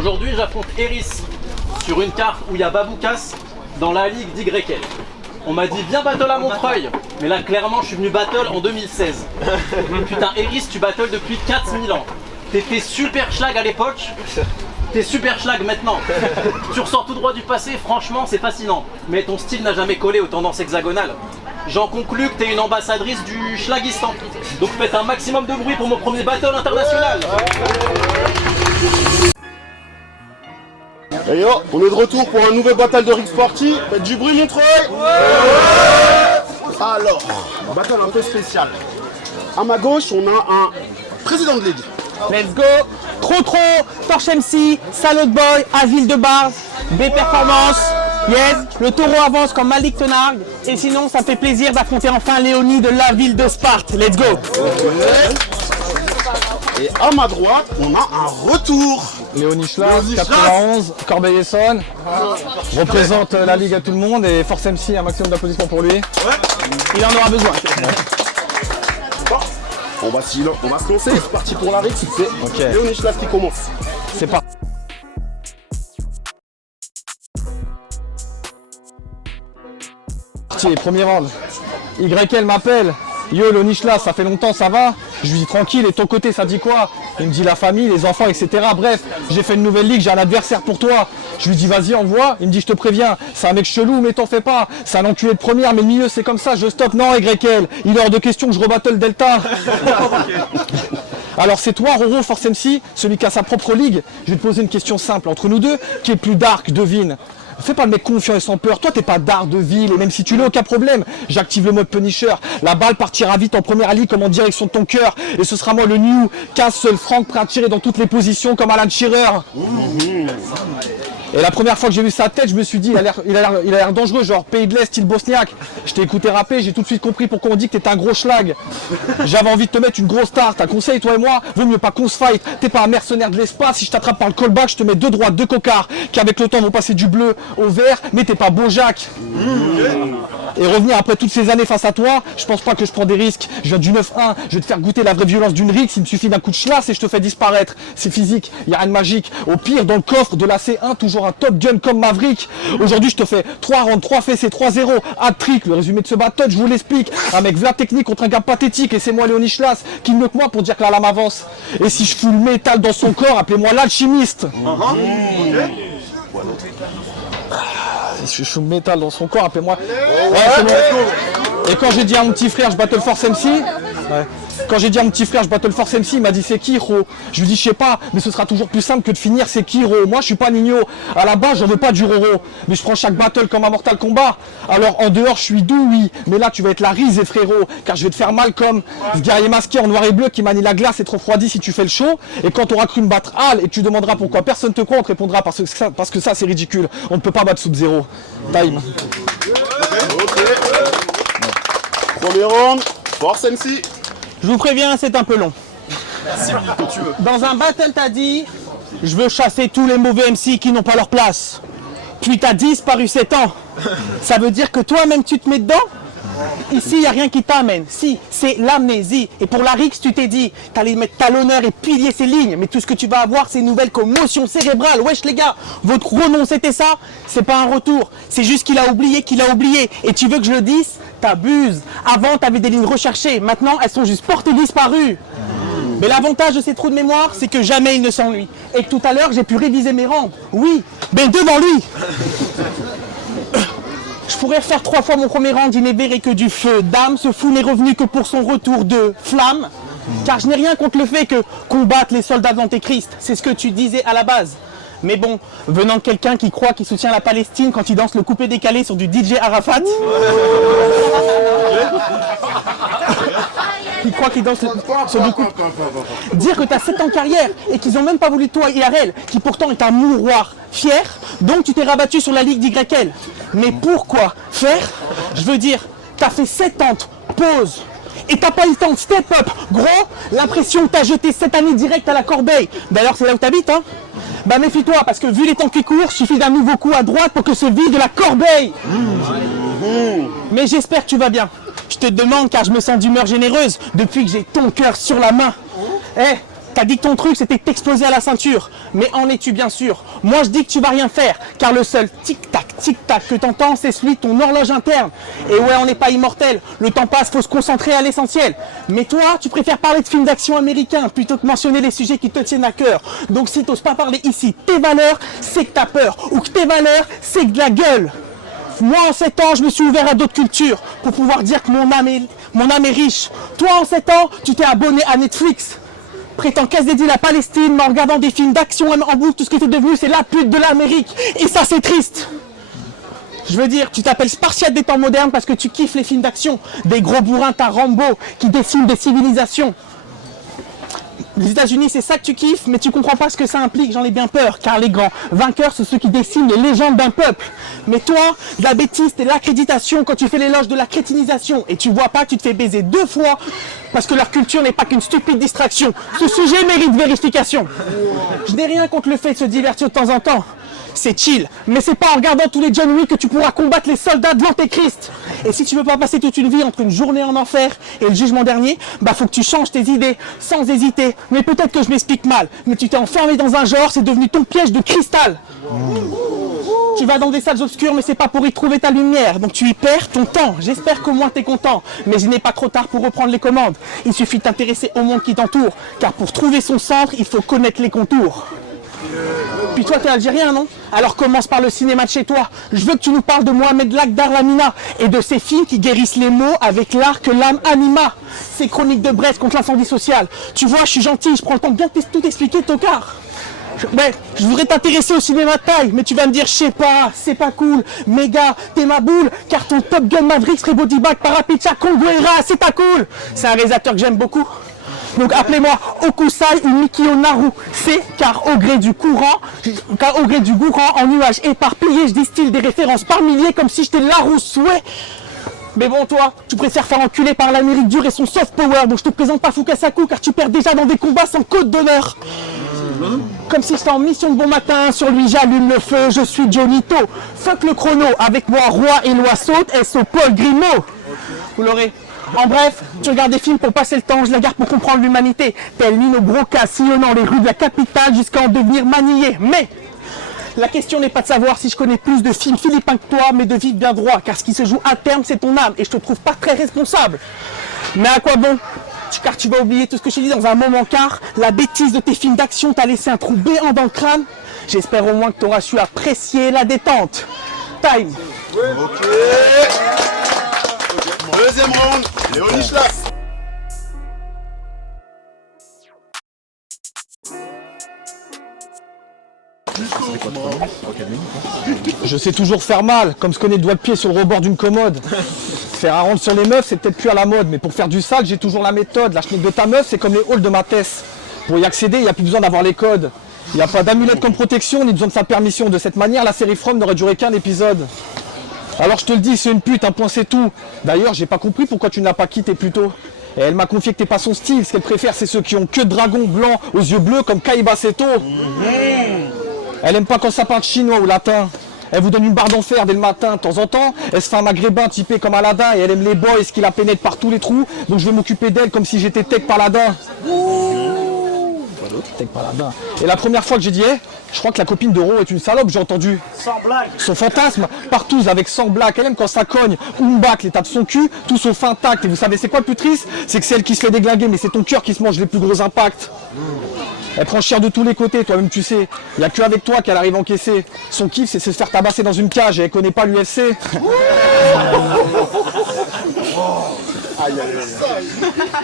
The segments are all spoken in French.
Aujourd'hui, j'affronte Eris sur une carte où il y a Baboukas dans la ligue d'YL. On m'a dit viens battle à Montreuil, mais là clairement je suis venu battle en 2016. Putain Eris, tu battles depuis 4000 ans. T'étais super schlag à l'époque, t'es super schlag maintenant. Tu ressors tout droit du passé, franchement c'est fascinant. Mais ton style n'a jamais collé aux tendances hexagonales. J'en conclus que t'es une ambassadrice du schlagistan. Donc faites un maximum de bruit pour mon premier battle international. Et yo, on est de retour pour un nouvel battle de Rick Sporty. Faites du bruit, Montreuil. Alors, un battle un peu spécial. À ma gauche, on a un président de ligue. Let's go. Trop, Torch MC, Salot Boy, Asile de Bars, B Performance. Yes, le taureau avance comme Malik Tenargue. Et sinon, ça me fait plaisir d'affronter enfin Léonie de la ville de Sparte. Let's go. Et à ma droite, on a un retour. Léonie Schlas, 91, Corbeil-Essonne, représente la Ligue à tout le monde et Force MC, un maximum d'applaudissements pour lui. Il en aura besoin. On va se lancer, c'est parti pour la Rick, c'est Léonie Schlas qui commence. C'est parti. Premier round. YL m'appelle. Yo, Léonie Schlas, ça fait longtemps, ça va? Je lui dis tranquille, et de ton côté, ça dit quoi? Il me dit la famille, les enfants, etc. Bref, j'ai fait une nouvelle ligue, j'ai un adversaire pour toi. Je lui dis vas-y, envoie. Il me dit je te préviens, c'est un mec chelou, mais t'en fais pas. C'est un enculé de première, mais le milieu, c'est comme ça, je stoppe. Non, YL, il est hors de question que je rebattle Delta. Alors c'est toi, Roro, Force MC, celui qui a sa propre ligue. Je vais te poser une question simple. Entre nous deux, qui est plus dark, devine? Fais pas le mec confiant et sans peur. Toi, t'es pas d'art de ville et même si tu l'as, aucun problème. J'active le mode Punisher. La balle partira vite en première ligue comme en direction de ton cœur. Et ce sera moi le new Castle Frank prêt à tirer dans toutes les positions comme Alan Shearer. Et la première fois que j'ai vu sa tête, je me suis dit, il a l'air dangereux, genre pays de l'Est, style bosniaque. Je t'ai écouté rapper, j'ai tout de suite compris pourquoi on dit que t'es un gros schlag. J'avais envie de te mettre une grosse tarte. T'as conseil, toi et moi, vaut mieux pas qu'on se fight. T'es pas un mercenaire de l'espace. Si je t'attrape par le callback, je te mets deux droites, deux cocards, qui avec le temps vont passer du bleu au vert, mais t'es pas Bojack. Et revenir après toutes ces années face à toi, je pense pas que je prends des risques. Je viens du 9-1, je vais te faire goûter la vraie violence d'une Rix. Il me suffit d'un coup de schlass et je te fais disparaître. C'est physique, y a rien de magique. Au pire, dans le coffre de la C1, toujours un top gun comme Maverick. Aujourd'hui, je te fais 3 rounds, 3 faits, c'est 3-0. Hat-trick, le résumé de ce battle, je vous l'explique. Un mec v'là technique contre un gars pathétique. Et c'est moi, Léonie Schlas, qui mieux que moi pour dire que la lame avance. Et si je fous le métal dans son corps, appelez-moi l'alchimiste. Si je fous le métal dans son corps, appelez-moi. Ouais, c'est bon. Et quand j'ai dit à mon petit frère, je battle Force MC. Quand j'ai dit à mon petit frère, je battle Force MC, il m'a dit c'est qui, Ro? Je lui dis je sais pas, mais ce sera toujours plus simple que de finir c'est qui, Ro? Moi je suis pas Nino. À la base, j'en veux pas du Roro. Mais je prends chaque battle comme un Mortal Kombat. Alors en dehors, je suis doux, oui. Mais là, tu vas être la risée, frérot. Car je vais te faire mal comme ce guerrier masqué en noir et bleu qui manie la glace et te refroidit si tu fais le show. Et quand tu auras cru me battre Al et que tu demanderas pourquoi personne te croit, on te répondra parce que ça c'est ridicule. On ne peut pas battre Sub-Zero. Time. Premier round, Force MC. Je vous préviens, c'est un peu long. Dans un battle, t'as dit je veux chasser tous les mauvais MC qui n'ont pas leur place. Puis t'as disparu 7 ans. Ça veut dire que toi-même tu te mets dedans? Ici, il n'y a rien qui t'amène. Si, c'est l'amnésie. Et pour la Rix, tu t'es dit, t'allais mettre talonneur et pilier ces lignes. Mais tout ce que tu vas avoir, c'est une nouvelle commotion cérébrale. Wesh les gars, votre renom c'était ça? C'est pas un retour. C'est juste qu'il a oublié qu'il a oublié. Et tu veux que je le dise? T'abuses. Avant, t'avais des lignes recherchées. Maintenant, elles sont juste portées disparues. Mais l'avantage de ces trous de mémoire, c'est que jamais il ne s'ennuie. Et que tout à l'heure, j'ai pu réviser mes rangs. Oui, mais devant lui. Je pourrais faire 3 fois mon premier round, il n'est verré que du feu. Dame, ce fou n'est revenu que pour son retour de flamme. Car je n'ai rien contre le fait que combattre les soldats de l'Antéchrist, c'est ce que tu disais à la base. Mais bon, venant de quelqu'un qui croit qu'il soutient la Palestine quand il danse le coupé décalé sur du DJ Arafat. Qui croit qu'il danse sur du coup. Dire que tu as 7 ans de carrière et qu'ils n'ont même pas voulu de toi IRL, qui pourtant est un mouroir fier, donc tu t'es rabattu sur la Ligue d'YL. Mais pourquoi faire? Je veux dire, tu as fait 7 ans de pause et t'as pas eu le temps de step up. Gros, l'impression que t'as jeté cette année direct à la corbeille. D'ailleurs, c'est là où t'habites, hein? Bah méfie-toi, parce que vu les temps qui courent, suffit d'un nouveau coup à droite pour que se vide de la corbeille. Mais j'espère que tu vas bien. Je te demande car je me sens d'humeur généreuse depuis que j'ai ton cœur sur la main. Eh, T'as dit que ton truc c'était de t'exploser à la ceinture. Mais en es-tu bien sûr? Moi je dis que tu vas rien faire. Car le seul tic-tac que t'entends, c'est celui de ton horloge interne. Et ouais, on n'est pas immortel. Le temps passe, faut se concentrer à l'essentiel. Mais toi, tu préfères parler de films d'action américains plutôt que mentionner les sujets qui te tiennent à cœur. Donc si t'oses pas parler ici tes valeurs, c'est que t'as peur. Ou que tes valeurs, c'est que de la gueule. Moi, en 7 ans, je me suis ouvert à d'autres cultures pour pouvoir dire que mon âme est riche. Toi, en 7 ans, tu t'es abonné à Netflix. Prétends qu'à se dédier la Palestine, mais en regardant des films d'action en boucle, tout ce que t'es devenu, c'est la pute de l'Amérique. Et ça, c'est triste. Je veux dire, tu t'appelles Spartiate des temps modernes parce que tu kiffes les films d'action. Des gros bourrins, t'as Rambo, qui dessinent des civilisations. Les États-Unis, c'est ça que tu kiffes, mais tu comprends pas ce que ça implique, j'en ai bien peur, car les grands vainqueurs, c'est ceux qui dessinent les légendes d'un peuple. Mais toi, de la bêtise, t'es l'accréditation quand tu fais l'éloge de la crétinisation, et tu vois pas que tu te fais baiser 2 fois, parce que leur culture n'est pas qu'une stupide distraction. Ce sujet mérite vérification. Je n'ai rien contre le fait de se divertir de temps en temps. C'est chill, mais c'est pas en regardant tous les John Wick que tu pourras combattre les soldats de l'Antéchrist. Et si tu veux pas passer toute une vie entre une journée en enfer et le jugement dernier, bah faut que tu changes tes idées sans hésiter. Mais peut-être que je m'explique mal, mais tu t'es enfermé dans un genre, c'est devenu ton piège de cristal. Tu vas dans des salles obscures, mais c'est pas pour y trouver ta lumière, donc tu y perds ton temps. J'espère qu'au moins t'es content, mais il n'est pas trop tard pour reprendre les commandes. Il suffit de t'intéresser au monde qui t'entoure, car pour trouver son centre, il faut connaître les contours. Puis toi, t'es algérien, non? Alors commence par le cinéma de chez toi. Je veux que tu nous parles de Mohamed Lakhdar Lamina et de ces films qui guérissent les maux avec l'art que l'âme anima. Ces chroniques de Brest contre l'incendie social. Tu vois, je suis gentil, je prends le temps de bien tout expliquer, tocard. Je voudrais t'intéresser au cinéma de taille, mais tu vas me dire, je sais pas, c'est pas cool. Méga, t'es ma boule, car ton Top Gun Maverick serait bodyback Parapicha Conguera, c'est pas cool. C'est un réalisateur que j'aime beaucoup. Donc appelez-moi Okusai ou Mikio Naru. C'est car au gré du courant, en nuages éparpillés, je distille des références par milliers comme si j'étais Larousse, ouais. Mais bon, toi, tu préfères faire enculer par l'Amérique dure et son soft power, donc je te présente pas Fukasaku car tu perds déjà dans des combats sans code d'honneur. Comme si j'étais en mission de bon matin, sur lui j'allume le feu, je suis Jonito. Fuck le chrono, avec moi roi et loi saute, SO Paul Grimaud. Vous l'aurez. En bref, tu regardes des films pour passer le temps, je la garde pour comprendre l'humanité. Tel Nino Broca sillonnant les rues de la capitale jusqu'à en devenir manié. Mais la question n'est pas de savoir si je connais plus de films philippins que toi, mais de vivre bien droit. Car ce qui se joue à terme, c'est ton âme et je te trouve pas très responsable. Mais à quoi bon? Car tu vas oublier tout ce que je t'ai dit dans un moment car la bêtise de tes films d'action t'a laissé un trou béant dans le crâne. J'espère au moins que tu auras su apprécier la détente. Time. Ok. Deuxième round, Léonie Schlas. Je sais toujours faire mal, comme se connaît le doigt de pied sur le rebord d'une commode. Faire un round sur les meufs, c'est peut-être plus à la mode, mais pour faire du sale, j'ai toujours la méthode. La schnick de ta meuf, c'est comme les halls de ma thèse. Pour y accéder, il n'y a plus besoin d'avoir les codes. Il n'y a pas d'amulette comme protection, ni besoin de sa permission. De cette manière, la série From n'aurait duré qu'un épisode. Alors je te le dis, c'est une pute, un point c'est tout. D'ailleurs, j'ai pas compris pourquoi tu ne l'as pas quitté plus tôt. Et elle m'a confié que t'es pas son style, ce qu'elle préfère c'est ceux qui ont que de dragons blancs aux yeux bleus comme Kaiba Seto. Elle aime pas quand ça parle chinois ou latin. Elle vous donne une barre d'enfer dès le matin, de temps en temps. Elle se fait un maghrébin typé comme Aladdin et elle aime les boys qui la pénètrent par tous les trous. Donc je vais m'occuper d'elle comme si j'étais Tech Paladin. Tech Paladin. Et la première fois que j'ai dit, je crois que la copine de Ro est une salope, j'ai entendu. Sans blague. Son fantasme, partout avec sans blague. Elle aime quand ça cogne, Umbak, les tapes son cul, tout son fin tact. Et vous savez c'est quoi le plus triste? C'est que c'est elle qui se fait déglinguer, mais c'est ton cœur qui se mange les plus gros impacts. Elle prend cher de tous les côtés, toi-même tu sais. Il n'y a que avec toi qu'elle arrive à encaisser. Son kiff, c'est se faire tabasser dans une cage et elle connaît pas l'UFC.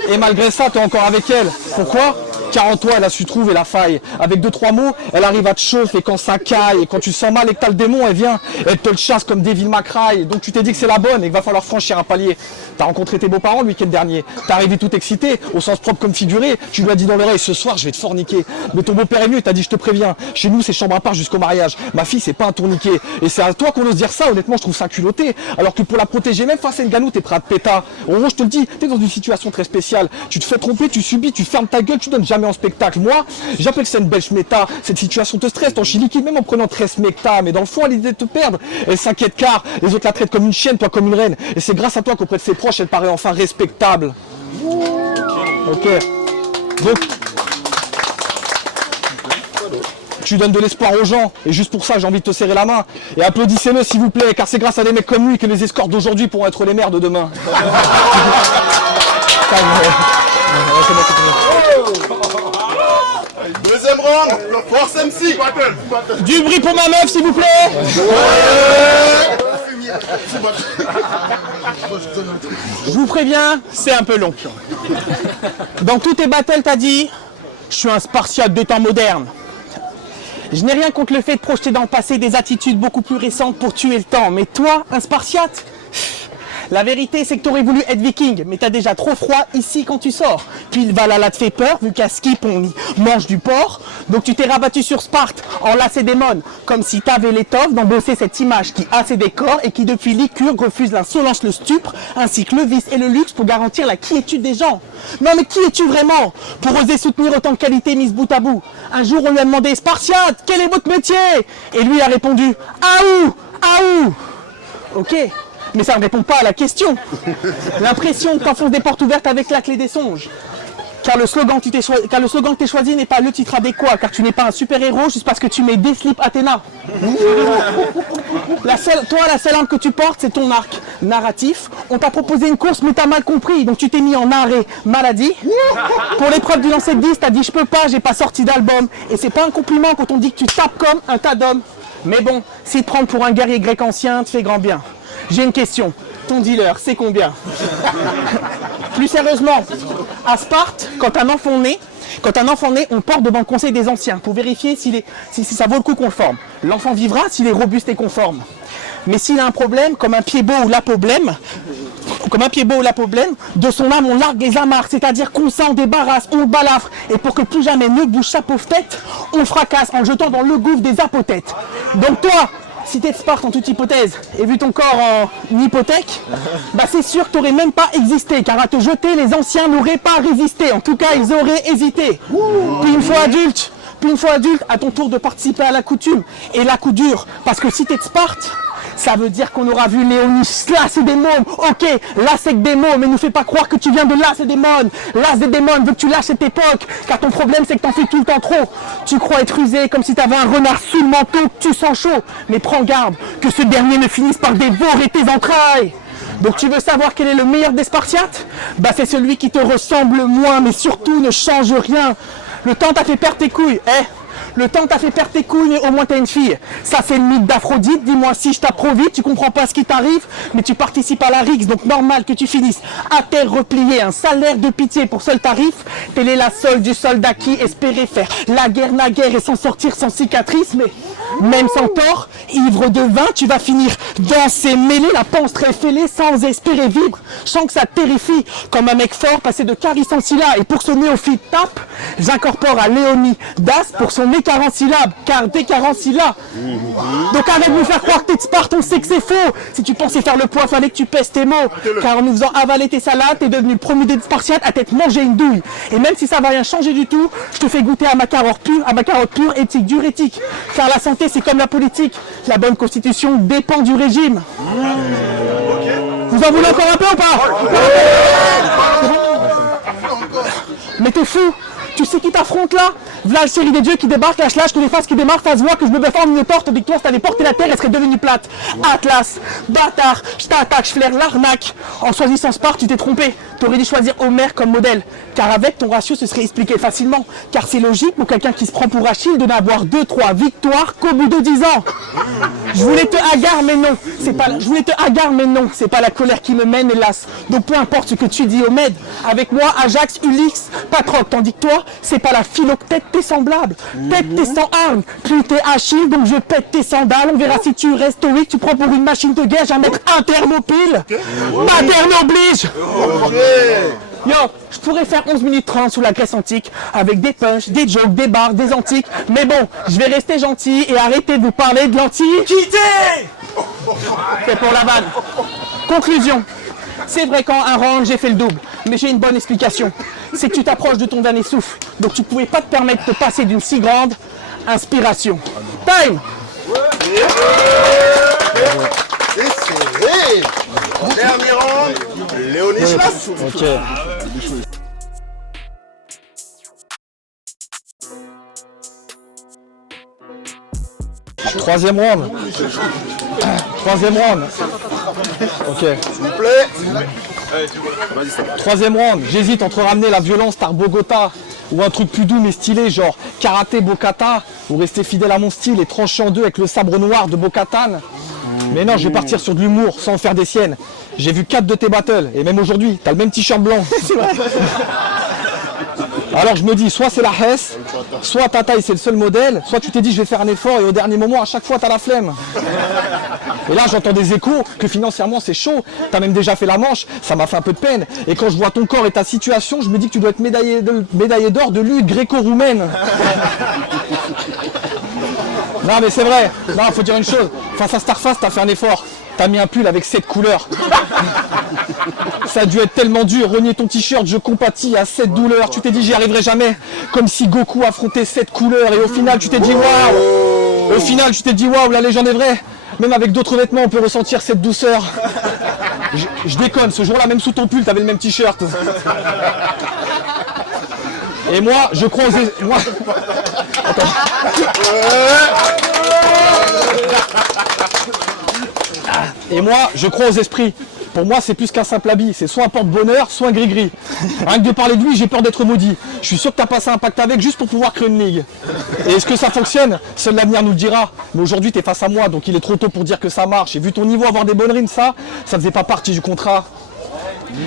Et malgré ça, t'es encore avec elle. Pourquoi? Car en toi, elle a su trouver la faille. Avec 2-3 mots, elle arrive à te chauffer quand ça caille. Et quand tu sens mal et que t'as le démon, elle vient. Elle te le chasse comme Devil May Cry. Donc tu t'es dit que c'est la bonne et qu'il va falloir franchir un palier. T'as rencontré tes beaux-parents le week-end dernier. T'es arrivé tout excité, au sens propre comme figuré. Tu lui as dit dans l'oreille, ce soir, je vais te forniquer. Mais ton beau-père est mieux, il t'a dit, je te préviens. Chez nous, c'est chambre à part jusqu'au mariage. Ma fille, c'est pas un tourniquet. Et c'est à toi qu'on ose dire ça, honnêtement, je trouve ça culotté. Alors que pour la protéger, même face à une ganoute, t'es prêt à te péta. En gros, je te le dis, t'es dans une situation très spéciale. Tu te fais tromper, tu subis, tu fermes ta gueule, tu donnes jamais en spectacle. Moi, j'appelle ça une belle méta. Cette situation te stresse, t'en chies liquide, même en prenant 13 mecta. Mais dans le fond, à l'idée de te perdre, elle s'inquiète car les autres la traitent comme une chienne, toi comme une reine. Et c'est grâce à toi qu'auprès de ses proches, elle paraît enfin respectable. Ok. Donc, Tu donnes de l'espoir aux gens, et juste pour ça, j'ai envie de te serrer la main. Et applaudissez-le, s'il vous plaît, car c'est grâce à des mecs comme lui que les escorts d'aujourd'hui pourront être les maires de demain. Deuxième round, Force MC. Du bruit pour ma meuf, s'il vous plaît. Je vous préviens, c'est un peu long. Dans tous tes battles, t'as dit, je suis un spartiate de temps moderne. Je n'ai rien contre le fait de projeter dans le passé des attitudes beaucoup plus récentes pour tuer le temps. Mais toi, un spartiate? La vérité, c'est que t'aurais voulu être viking, mais t'as déjà trop froid ici quand tu sors. Puis le Valhalla te fait peur, vu qu'à Skip, on y mange du porc. Donc tu t'es rabattu sur Sparte, en Lacédémone, comme si t'avais l'étoffe d'embosser cette image qui a ses décors et qui depuis Lycurgue refuse l'insolence, le stupre, ainsi que le vice et le luxe pour garantir la quiétude des gens. Non mais qui es-tu vraiment pour oser soutenir autant de qualités mises bout à bout? Un jour on lui a demandé, Spartiate, quel est votre métier? Et lui a répondu, Aou, Aou. Ok. Mais ça ne répond pas à la question. L'impression que t'enfonces des portes ouvertes avec la clé des songes. Car le slogan que tu t'es choisi n'est pas le titre adéquat, car tu n'es pas un super-héros juste parce que tu mets des slips Athéna. La seule arme que tu portes, c'est ton arc narratif. On t'a proposé une course, mais t'as mal compris, donc tu t'es mis en arrêt maladie. Pour l'épreuve du lancer de 10, t'as dit je peux pas, j'ai pas sorti d'album. Et c'est pas un compliment quand on dit que tu tapes comme un tas d'hommes. Mais bon, si te prendre pour un guerrier grec ancien te fait grand bien. J'ai une question. Ton dealer, c'est combien? Plus sérieusement, à Sparte, quand un enfant naît, on porte devant le conseil des anciens pour vérifier si ça vaut le coup qu'on le forme. L'enfant vivra s'il est robuste et conforme. Mais s'il a un problème, comme un pied beau ou l'apoblème, de son âme, on largue les amarres, c'est-à-dire qu'on s'en débarrasse, on le balafre, et pour que plus jamais ne bouge sa pauvre tête, on le fracasse en le jetant dans le gouffre des apothètes. Donc toi, si t'es de Sparte en toute hypothèse, et vu ton corps en hypothèque, bah c'est sûr que t'aurais même pas existé, car à te jeter, les anciens n'auraient pas résisté, en tout cas ils auraient hésité. Puis une fois adulte, à ton tour de participer à la coutume, et la coup dur, parce que si t'es de Sparte, ça veut dire qu'on aura vu Léonis, Lacédémone. Ok, Lacédémone, mais nous fais pas croire que tu viens de Lacédémone. Lacédémone veut que tu lâches cette époque, car ton problème c'est que t'en fais tout le temps trop. Tu crois être rusé comme si t'avais un renard sous le manteau, que tu sens chaud. Mais prends garde que ce dernier ne finisse par dévorer tes entrailles. Donc tu veux savoir quel est le meilleur des Spartiates? Bah c'est celui qui te ressemble moins, mais surtout ne change rien. Le temps t'a fait perdre tes couilles, Le temps t'a fait perdre tes couilles, mais au moins t'as une fille. Ça c'est le mythe d'Aphrodite. Dis-moi si je tape trop vite, tu comprends pas ce qui t'arrive, mais tu participes à la rixe, donc normal que tu finisses à terre replié, un salaire de pitié pour seul tarif. Telle est la solde du soldat qui espérait faire la guerre naguère et s'en sortir sans cicatrice, mais même sans tort, ivre de vin, tu vas finir danser, mêler la panse très fêlée sans espérer vivre. Je sens que ça te terrifie, comme un mec fort passé de Caris en Scylla, et pour ce néophyte tape, j'incorpore à Léonie Das pour son nez 40 syllabes, car dès 40 syllabes. Donc arrête de nous faire croire que t'es de Sparte, on sait que c'est faux. Si tu pensais faire le poids, fallait que tu pèses tes mots, car en nous faisant avaler tes salades, t'es devenu le premier des Spartiates à t'être mangé une douille. Et même si ça va rien changer du tout, je te fais goûter à ma carotte pure, éthique, diurétique. Car la santé c'est comme la politique, la bonne constitution dépend du régime. Vous en voulez encore un peu ou pas? Mais t'es fou. Tu sais qui t'affronte là? V'là la série des dieux qui débarquent, lâche que les faces qui démarrent, fasse voir que je me déforme une porte, victoire, si t'avais porté la terre, elle serait devenue plate. Atlas, bâtard, je t'attaque, je flaire l'arnaque. En choisissant Sparte, tu t'es trompé. T'aurais dû choisir Homère comme modèle. Car avec ton ratio, ce serait expliqué facilement. Car c'est logique pour quelqu'un qui se prend pour Achille de n'avoir 2-3 victoires qu'au bout de 10 ans. Je voulais te hagarder, mais non. C'est pas la colère qui me mène, hélas. Donc peu importe ce que tu dis, Homède. Avec moi, Ajax, Ulysse, Patrocle. Tandis que toi, c'est pas la philoctète tes semblables. Pète tes 100 armes. Plus t'es Achille, donc je pète tes sandales. On verra si tu restes stoïque. Tu prends pour une machine de guerre, à mettre un thermopile. Paterne oblige. Yo, je pourrais faire 11 minutes 30 sous la Grèce antique avec des punchs, des jokes, des barres, des antiques. Mais bon, je vais rester gentil et arrêter de vous parler de l'antiquité. C'est pour la vanne. Conclusion. C'est vrai qu'en un round, j'ai fait le double. Mais j'ai une bonne explication. C'est que tu t'approches de ton dernier souffle. Donc tu pouvais pas te permettre de passer d'une si grande inspiration. Time. Et serré. Dernier round, Léonis Las. Ok. Troisième round. Troisième round. Ok. S'il vous plaît. Troisième round. J'hésite entre ramener la violence Tar Bogota ou un truc plus doux mais stylé, genre karaté Bokata, ou rester fidèle à mon style et trancher en deux avec le sabre noir de Bo-Katan. Mais non, je vais partir sur de l'humour sans en faire des siennes. J'ai vu 4 de tes battles et même aujourd'hui, t'as le même t-shirt blanc. C'est vrai. Alors je me dis, soit c'est la Hesse, soit ta taille c'est le seul modèle, soit tu t'es dit je vais faire un effort et au dernier moment à chaque fois t'as la flemme. Et là j'entends des échos que financièrement c'est chaud, t'as même déjà fait la manche, ça m'a fait un peu de peine. Et quand je vois ton corps et ta situation, je me dis que tu dois être médaillé d'or de lutte gréco-roumaine. Non mais c'est vrai, non faut dire une chose, face à Starfast t'as fait un effort. T'as mis un pull avec 7 couleurs. Ça a dû être tellement dur. Renier ton t-shirt, je compatis à 7 douleurs. Tu t'es dit j'y arriverai jamais. Comme si Goku affrontait 7 couleurs. Et au final tu t'es dit waouh. Au final tu t'es dit waouh, la légende est vraie. Même avec d'autres vêtements on peut ressentir cette douceur. Je déconne, ce jour-là même sous ton pull t'avais le même t-shirt. Et moi je crois aux... Moi... Attends. Et moi, je crois aux esprits. Pour moi, c'est plus qu'un simple habit. C'est soit un porte-bonheur, soit un gris-gris. Rien que de parler de lui, j'ai peur d'être maudit. Je suis sûr que tu as passé un pacte avec juste pour pouvoir créer une ligue. Et est-ce que ça fonctionne? Seul l'avenir nous le dira. Mais aujourd'hui, tu es face à moi, donc il est trop tôt pour dire que ça marche. Et vu ton niveau, avoir des bonnes rimes, ça faisait pas partie du contrat.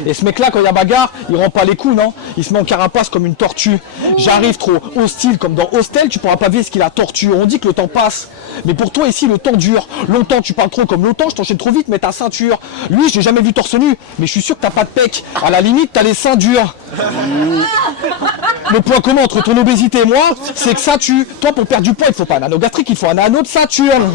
Et ce mec-là, quand il y a bagarre, il rend pas les coups, non? Il se met en carapace comme une tortue. J'arrive trop hostile, comme dans Hostel, tu pourras pas vivre ce qu'il a torture. On dit que le temps passe. Mais pour toi, ici, le temps dure. Longtemps, tu parles trop comme l'OTAN, je t'enchaîne trop vite, mets ta ceinture. Lui, je l'ai jamais vu torse nu, mais je suis sûr que t'as pas de pec. À la limite, t'as les seins durs. Le point commun entre ton obésité et moi, c'est que ça tue. Toi, pour perdre du poids, il faut pas un anneau gastrique, il faut un anneau de Saturne.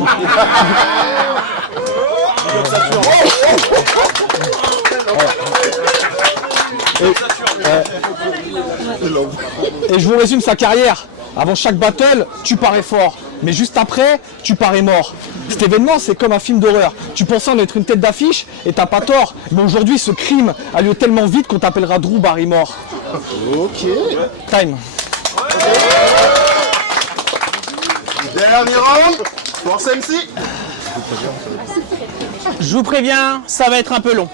Et je vous résume sa carrière. Avant chaque battle, tu parais fort. Mais juste après, tu parais mort. Cet événement, c'est comme un film d'horreur. Tu pensais en être une tête d'affiche et t'as pas tort. Mais aujourd'hui, ce crime a lieu tellement vite qu'on t'appellera Drew Barrymore. Ok. Time. Dernier round. Force MC. Je vous préviens, ça va être un peu long.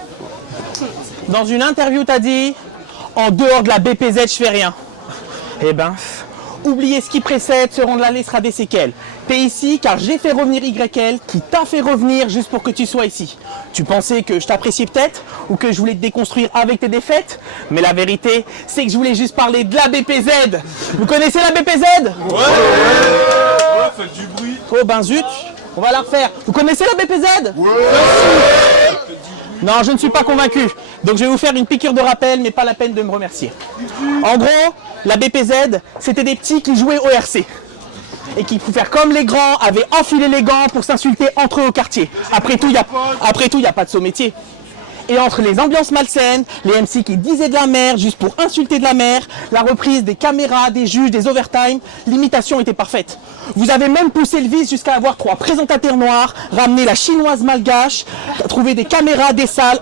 Dans une interview, t'as dit, en dehors de la BPZ, je fais rien. Eh ben, oubliez ce qui précède, se rendre là laissera des séquelles. T'es ici car j'ai fait revenir YL qui t'a fait revenir juste pour que tu sois ici. Tu pensais que je t'appréciais peut-être ou que je voulais te déconstruire avec tes défaites, mais la vérité, c'est que je voulais juste parler de la BPZ. Vous connaissez la BPZ? Ouais, faites du bruit. Oh ben zut, on va la refaire. Vous connaissez la BPZ? Ouais. Non, je ne suis pas convaincu. Donc je vais vous faire une piqûre de rappel, mais pas la peine de me remercier. En gros, la BPZ, c'était des petits qui jouaient au RC. Et qui, pour faire comme les grands, avaient enfilé les gants pour s'insulter entre eux au quartier. Après tout, il n'y a pas de saut-métier. Et entre les ambiances malsaines, les MC qui disaient de la merde juste pour insulter de la mère, la reprise des caméras, des juges, des overtime, l'imitation était parfaite. Vous avez même poussé le vice jusqu'à avoir 3 présentateurs noirs, ramené la chinoise malgache, trouvé des caméras, des salles,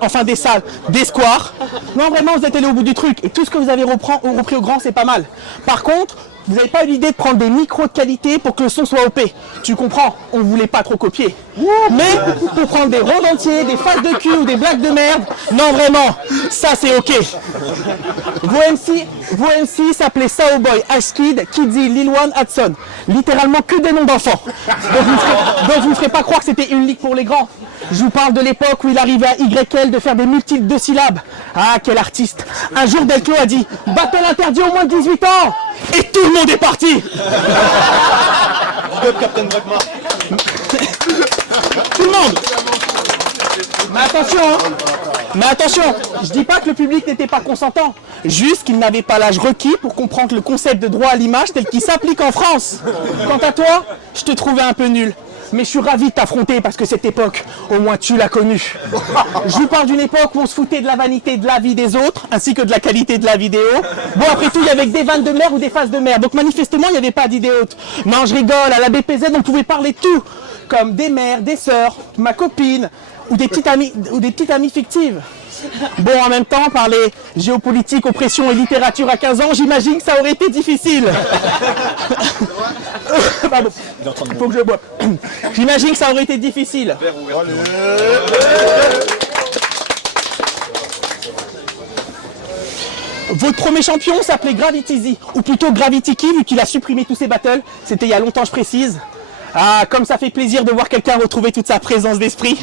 des squares. Non, vraiment, vous êtes allé au bout du truc. Et tout ce que vous avez repris au grand, c'est pas mal. Par contre, vous n'avez pas eu l'idée de prendre des micros de qualité pour que le son soit OP. Tu comprends, on ne voulait pas trop copier. Mais pour prendre des ronds entiers, des faces de cul ou des blagues de merde, non vraiment, ça c'est ok. Vos MC s'appelaient Sao Boy, Ashkid, Kidzy, Lil One, Hudson. Littéralement que des noms d'enfants. Donc vous ne ferez pas croire que c'était une ligue pour les grands. Je vous parle de l'époque où il arrivait à YL de faire des multiples 2 syllabes. Ah, quel artiste. Un jour, Delclos a dit « Battle interdit au moins de 18 ans !» Et tout le monde est parti. Tout le monde. Mais attention, je dis pas que le public n'était pas consentant, juste qu'il n'avait pas l'âge requis pour comprendre le concept de droit à l'image tel qu'il s'applique en France. Quant à toi, je te trouvais un peu nul. Mais je suis ravi de t'affronter parce que cette époque, au moins tu l'as connue. Je vous parle d'une époque où on se foutait de la vanité de la vie des autres, ainsi que de la qualité de la vidéo. Bon, après tout, il y avait que des vannes de merde ou des faces de merde, donc manifestement, il n'y avait pas d'idée haute. Non, je rigole, à la BPZ, on pouvait parler de tout, comme des mères, des sœurs, ma copine, ou des petites amies fictives. Bon, en même temps, parler géopolitique, oppression et littérature à 15 ans, j'imagine que ça aurait été difficile. Pardon, il faut que je boive. J'imagine que ça aurait été difficile. Votre premier champion s'appelait Gravity Z, ou plutôt Gravity Key, vu qu'il a supprimé tous ses battles. C'était il y a longtemps, je précise. Ah, comme ça fait plaisir de voir quelqu'un retrouver toute sa présence d'esprit.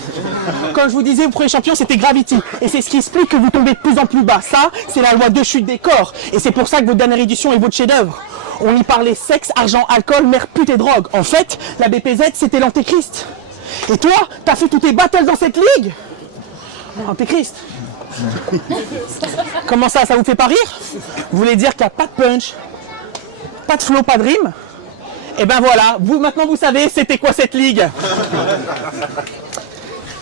Comme je vous disais, votre premier champion, c'était Gravity. Et c'est ce qui explique que vous tombez de plus en plus bas. Ça, c'est la loi de chute des corps. Et c'est pour ça que votre dernière édition est votre chef-d'œuvre. On y parlait sexe, argent, alcool, mère, pute et drogue. En fait, la BPZ, c'était l'antéchrist. Et toi, t'as fait tous tes battles dans cette ligue? Antéchrist. Comment ça vous fait pas rire? Vous voulez dire qu'il n'y a pas de punch, pas de flow, pas de rime? Et ben voilà, maintenant vous savez c'était quoi cette ligue.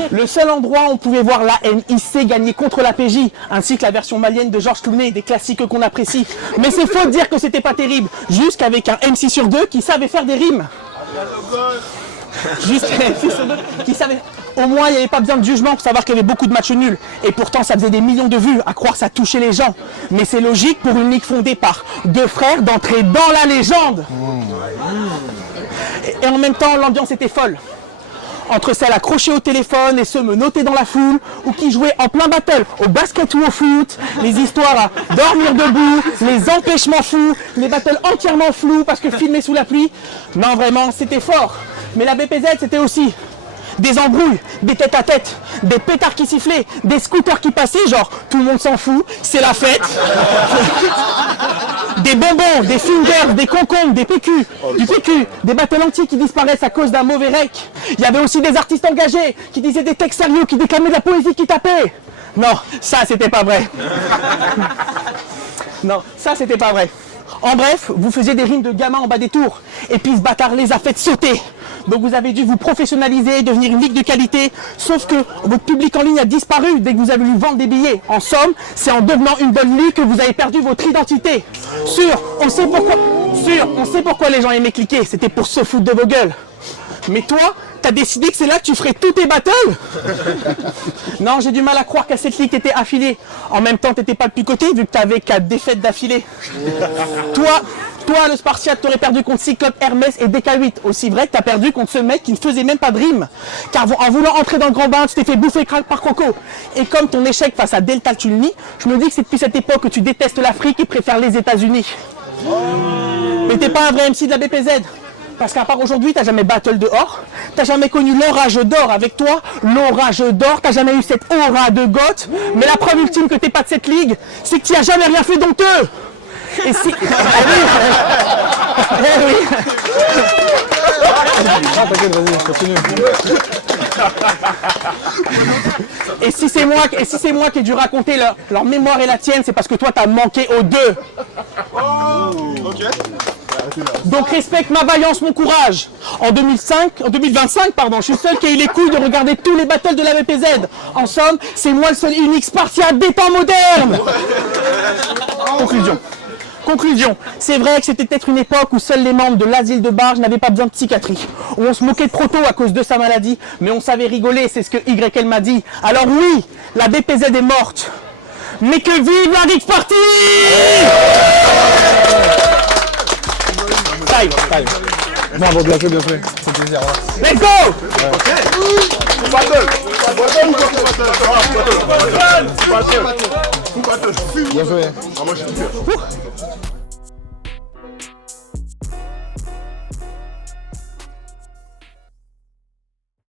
Le seul endroit où on pouvait voir la NIC gagner contre la PJ, ainsi que la version malienne de Georges Clooney, des classiques qu'on apprécie. Mais c'est faux de dire que c'était pas terrible, jusqu'avec un MC sur deux qui savait faire des rimes. Juste un MC sur deux qui savait... Au moins, il n'y avait pas besoin de jugement pour savoir qu'il y avait beaucoup de matchs nuls. Et pourtant, ça faisait des millions de vues, à croire que ça touchait les gens. Mais c'est logique pour une ligue fondée par deux frères d'entrer dans la légende. Et en même temps, l'ambiance était folle. Entre celles accrochées au téléphone et ceux menottés dans la foule, ou qui jouaient en plein battle, au basket ou au foot, les histoires à dormir debout, les empêchements fous, les battles entièrement flous parce que filmés sous la pluie. Non, vraiment, c'était fort. Mais la BPZ, c'était aussi... des embrouilles, des têtes à tête, des pétards qui sifflaient, des scooters qui passaient, genre tout le monde s'en fout, c'est la fête. Des bonbons, des fingers, des concombres, des PQ, du PQ, des battles entiers qui disparaissent à cause d'un mauvais rec. Il y avait aussi des artistes engagés qui disaient des textes sérieux, qui déclamaient de la poésie qui tapait. Non, ça c'était pas vrai. Non, ça c'était pas vrai. En bref, vous faisiez des rimes de gamins en bas des tours, et puis ce bâtard les a fait sauter. Donc vous avez dû vous professionnaliser, devenir une ligue de qualité, sauf que votre public en ligne a disparu dès que vous avez voulu vendre des billets. En somme, c'est en devenant une bonne ligue que vous avez perdu votre identité. On sait pourquoi les gens aimaient cliquer, c'était pour se foutre de vos gueules. Mais toi, t'as décidé que c'est là que tu ferais tous tes battles? Non, j'ai du mal à croire qu'à cette ligue t'étais affilé. En même temps, t'étais pas le plus coté vu que t'avais 4 défaites d'affilée. Toi, le Spartiate, t'aurais perdu contre Cyclope, Hermès et DK8. Aussi vrai que t'as perdu contre ce mec qui ne faisait même pas de rime. Car en voulant entrer dans le grand bain, tu t'es fait bouffer par Croco. Et comme ton échec face à Delta tu le nies, je me dis que c'est depuis cette époque que tu détestes l'Afrique et préfères les États-Unis. Mais t'es pas un vrai MC de la BPZ. Parce qu'à part aujourd'hui, t'as jamais battle dehors, t'as jamais connu l'orage d'or avec toi, l'orage d'or, t'as jamais eu cette aura de goth, mais la preuve ultime que t'es pas de cette ligue, c'est que tu as jamais rien fait d'honteux. Et si... Et si c'est moi qui ai dû raconter leur mémoire et la tienne, c'est parce que toi t'as manqué aux deux. Donc respecte ma vaillance, mon courage. En 2025, je suis seul qui a eu les couilles de regarder tous les battles de la BPZ. En somme, c'est moi le seul unique Spartiate des temps modernes. Conclusion, c'est vrai que c'était peut-être une époque où seuls les membres de l'asile de Barge n'avaient pas besoin de psychiatrie, où on se moquait de Proto à cause de sa maladie, mais on savait rigoler, c'est ce que YL m'a dit. Alors oui, la BPZ est morte, mais que vive la Geeks Party! Time. Bravo, bien joué. C'est plaisir. Let's go! Bien joué. Moi j'ai kiffé.